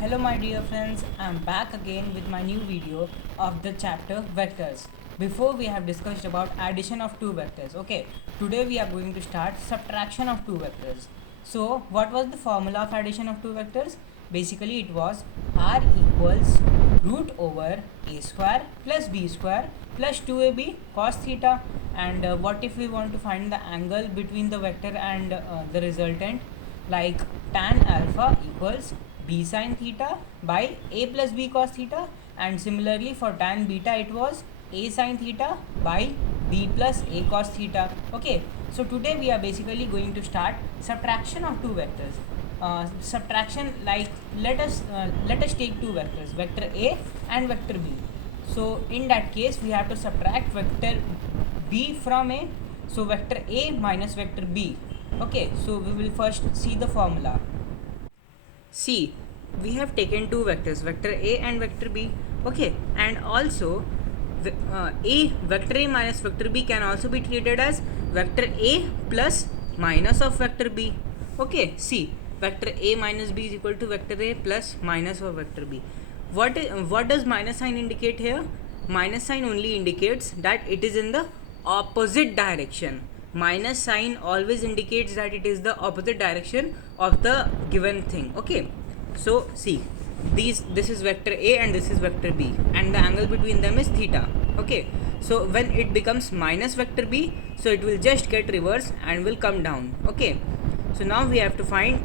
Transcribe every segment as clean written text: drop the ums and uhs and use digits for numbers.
Hello my dear friends, I am back again with my new video of the chapter vectors. Before we have discussed about addition of two vectors. Okay, today we are going to start subtraction of two vectors. So what was the formula of addition of two vectors? Basically it was r equals root over a square plus b square plus 2ab cos theta. And what if we want to find the angle between the vector and the resultant? Like tan alpha equals b sin theta by a plus b cos theta, and similarly for tan beta it was a sin theta by b plus a cos theta. Okay, so today we are basically going to start subtraction of two vectors. Subtraction, like let us take two vectors, vector a and vector b. So in that case we have to subtract vector b from a, so vector a minus vector b. Okay, so we will first see the formula. See, we have taken two vectors, vector a and vector b. Okay, and also vector a minus vector b can also be treated as vector a plus minus of vector b. Okay, see, vector a minus b is equal to vector a plus minus of vector b. What does minus sign indicate here? Minus sign only indicates that it is in the opposite direction. Minus sign always indicates that it is the opposite direction of the given thing. Okay, so see, this is vector a and this is vector b, and the angle between them is theta. Okay, so when it becomes minus vector b, so it will just get reversed and will come down. Okay, so now we have to find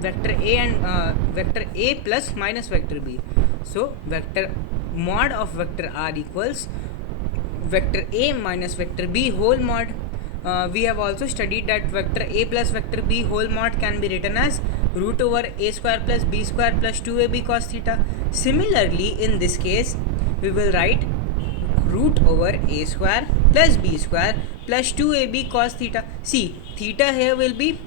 vector a and vector a plus minus vector b. So vector mod of vector r equals vector a minus vector b whole mod. We have also studied that vector a plus vector b whole mod can be written as root over a square plus b square plus 2ab cos theta. Similarly, in this case, we will write root over a square plus b square plus 2ab cos theta. See, theta here will be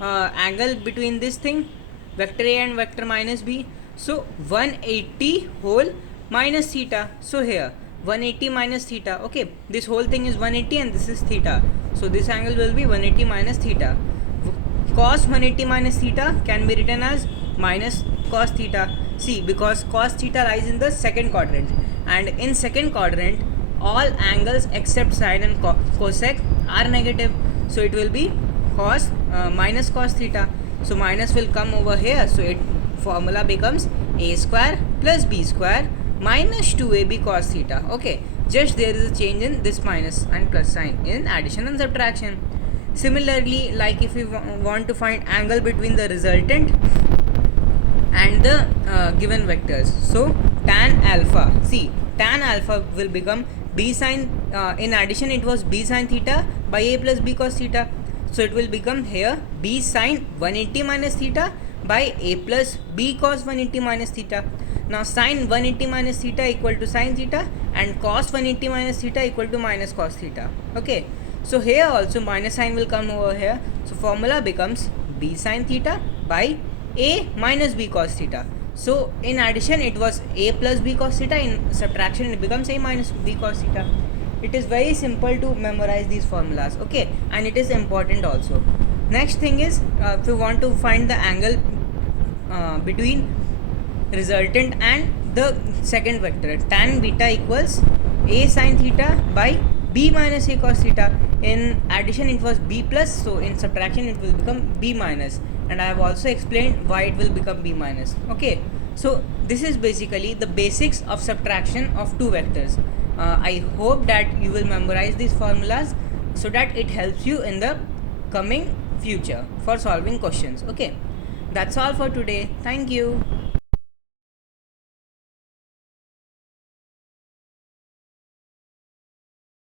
angle between this thing, vector a and vector minus b. So 180 whole minus theta. So here 180 minus theta. Okay, this whole thing is 180 and this is theta. So this angle will be 180 minus theta. Cos 180 minus theta can be written as minus cos theta. See, because cos theta lies in the second quadrant, and in second quadrant all angles except sine and cosec are negative. So it will be cos minus cos theta. So minus will come over here. So it formula becomes a square plus b square minus 2ab cos theta. Okay, just there is a change in this minus and plus sign in addition and subtraction. Similarly, like if we want to find angle between the resultant and the given vectors, so tan alpha, see, tan alpha will become b sin, in addition it was b sin theta by a plus b cos theta. So it will become here b sin 180 minus theta by a plus b cos 180 minus theta. Now sin 180 minus theta equal to sin theta, and cos 180 minus theta equal to minus cos theta. Okay, so here also minus sign will come over here. So formula becomes b sin theta by a minus b cos theta. So in addition it was a plus b cos theta, in subtraction it becomes a minus b cos theta. It is very simple to memorize these formulas. Okay, and it is important also. Next thing is, if we want to find the angle between resultant and the second vector, tan beta equals a sin theta by b minus a cos theta. In addition it was b plus, so in subtraction it will become b minus, and I have also explained why it will become b minus. Okay, so this is basically the basics of subtraction of two vectors. I hope that you will memorize these formulas so that it helps you in the coming future for solving questions. Okay, that's all for today. Thank you.